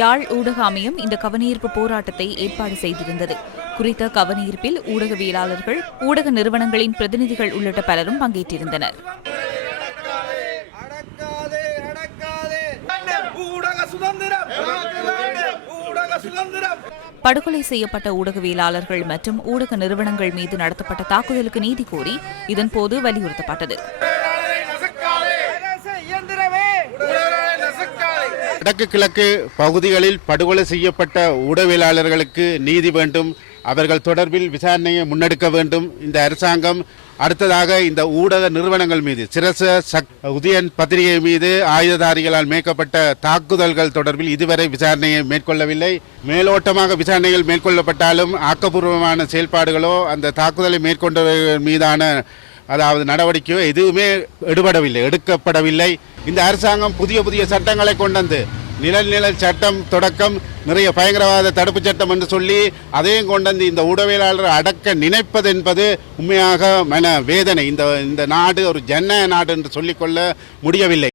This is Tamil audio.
யாழ் ஊடக அமையம் இந்த கவனஈர்ப்பு போராட்டத்தை ஏற்பாடு செய்திருந்தது. குறித்த கவனஈர்ப்பில் ஊடகவியலாளர்கள் ஊடக நிறுவனங்களின் பிரதிநிதிகள் உள்ளிட்ட பலரும் பங்கேற்றிருந்தனர். படுகொலை செய்யப்பட்ட ஊடகவியலாளர்கள் மற்றும் ஊடக நிறுவனங்கள் மீது நடத்தப்பட்ட தாக்குதலுக்கு நீதி கோரி இதன்போது வலியுறுத்தப்பட்டது. வடக்கு கிழக்கு பகுதிகளில் படுகொலை செய்யப்பட்ட உடவியலாளர்களுக்கு நீதி வேண்டும். அவர்கள் தொடர்பில் விசாரணையை முன்னெடுக்க வேண்டும். இந்த அரசாங்கம் அடுத்ததாக இந்த ஊடக நிறுவனங்கள் மீது சிரச சக் உதயன் பத்திரிகை மீது ஆயுததாரிகளால் மேற்கப்பட்ட தாக்குதல்கள் தொடர்பில் இதுவரை விசாரணையை மேற்கொள்ளவில்லை. மேலோட்டமாக விசாரணைகள் மேற்கொள்ளப்பட்டாலும் ஆக்கப்பூர்வமான செயல்பாடுகளோ அந்த தாக்குதலை மேற்கொண்டவர்கள் மீதான அதாவது நடவடிக்கையோ எதுவுமே எடுபடவில்லை எடுக்கப்படவில்லை. இந்த அரசாங்கம் புதிய புதிய சட்டங்களை கொண்டு வந்து நிழல் நிழல் சட்டம் தொடக்கம் நிறைய பயங்கரவாத தடுப்பு சட்டம் என்று சொல்லி அதையும் கொண்டு வந்து இந்த உடவியலாளர் அடக்க நினைப்பது என்பது உண்மையாக மன வேதனை. இந்த இந்த நாடு ஒரு ஜன நாடு என்று சொல்லிக்கொள்ள முடியவில்லை.